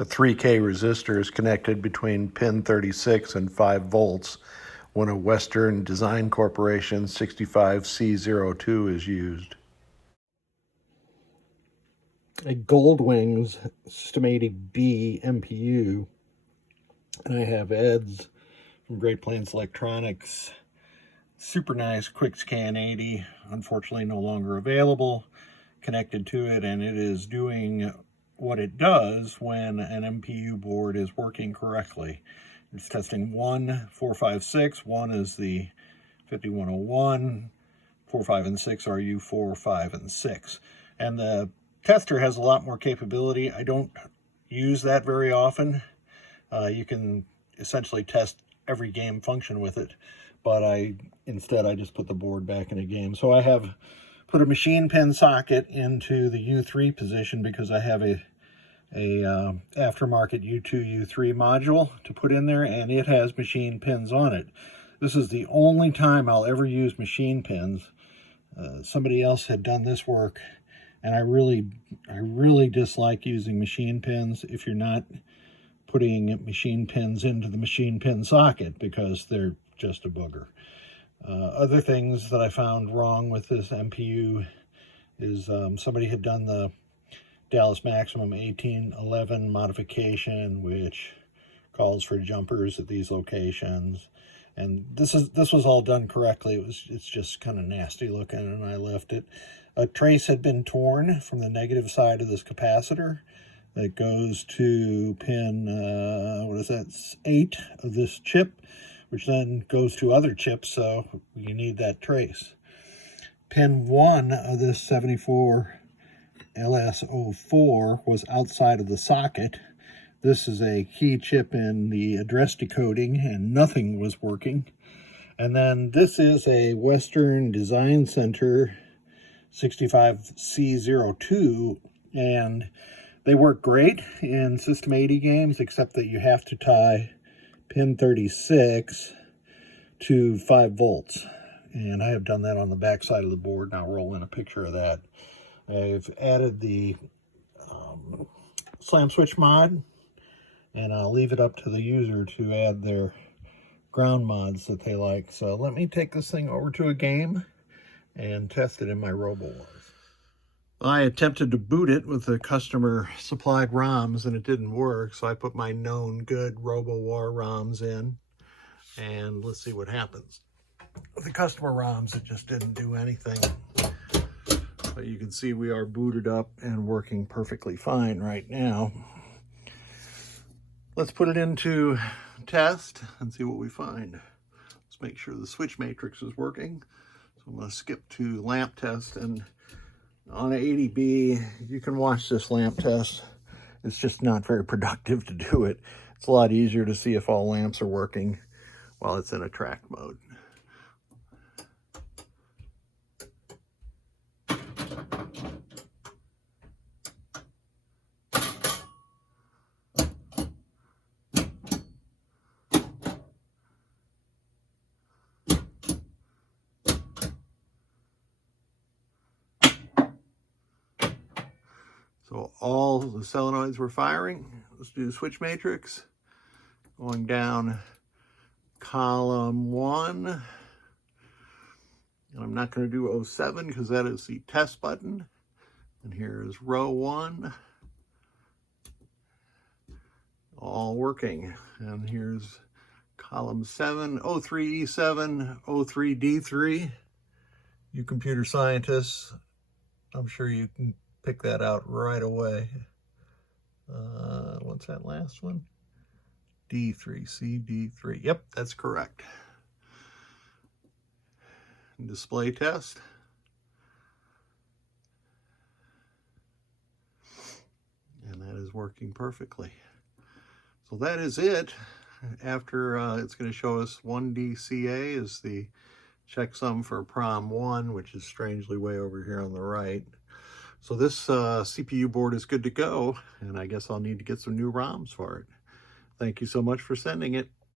A 3K resistor is connected between pin 36 and 5 volts when a Western Design Corporation 65C02 is used. A GoldWings System 80B MPU, and I have Ed's from Great Plains Electronics. Super nice quick scan 80, unfortunately no longer available, connected to it, and it is doing what it does when an MPU board is working correctly. It's testing 1, 4, 5, 6. 1 is the 5101, 4, 5, and 6 are U4, 5, and 6. And the tester has a lot more capability. I don't use that very often. You can essentially test every game function with it, but instead I just put the board back in a game. So I have put a machine pin socket into the U3 position because I have a aftermarket U2, U3 module to put in there, and it has machine pins on it. This is the only time I'll ever use machine pins. Somebody else had done this work, and I really dislike using machine pins if you're not putting machine pins into the machine pin socket, because they're just a booger. Other things that I found wrong with this MPU is somebody had done the Dallas Maximum 1811 modification, which calls for jumpers at these locations. And this was all done correctly. It's just kind of nasty looking, and I left it. A trace had been torn from the negative side of this capacitor that goes to pin, what is that, 8 of this chip, which then goes to other chips, so you need that trace. Pin 1 of this 74 LS04 was outside of the socket. This is a key chip in the address decoding, and nothing was working. And then this is a Western Design Center 65C02, and they work great in System 80 games, except that you have to tie pin 36 to 5 volts. And I have done that on the back side of the board, and I'll roll in a picture of that. I've added the slam switch mod, and I'll leave it up to the user to add their ground mods that they like. So let me take this thing over to a game and test it in my RoboWars. I attempted to boot it with the customer supplied ROMs, and it didn't work, so I put my known good RoboWar ROMs in, and let's see what happens. With the customer ROMs, it just didn't do anything. But you can see we are booted up and working perfectly fine right now. Let's put it into test and see what we find. Let's make sure the switch matrix is working. So I'm going to skip to lamp test, and on an 80B, you can watch this lamp test. It's just not very productive to do it. It's a lot easier to see if all lamps are working while it's in a track mode. So all the solenoids were firing. Let's do the switch matrix. Going down column 1. And I'm not going to do 07 because that is the test button. And here is row 1. All working. And here's column 7, 03E7, 03D3. You computer scientists, I'm sure you can pick that out right away. What's that last one? D3, CD3. Yep, that's correct. Display test. And that is working perfectly. So that is it. After it's going to show us 1DCA is the checksum for Prom 1, which is strangely way over here on the right. So this CPU board is good to go, and I guess I'll need to get some new ROMs for it. Thank you so much for sending it.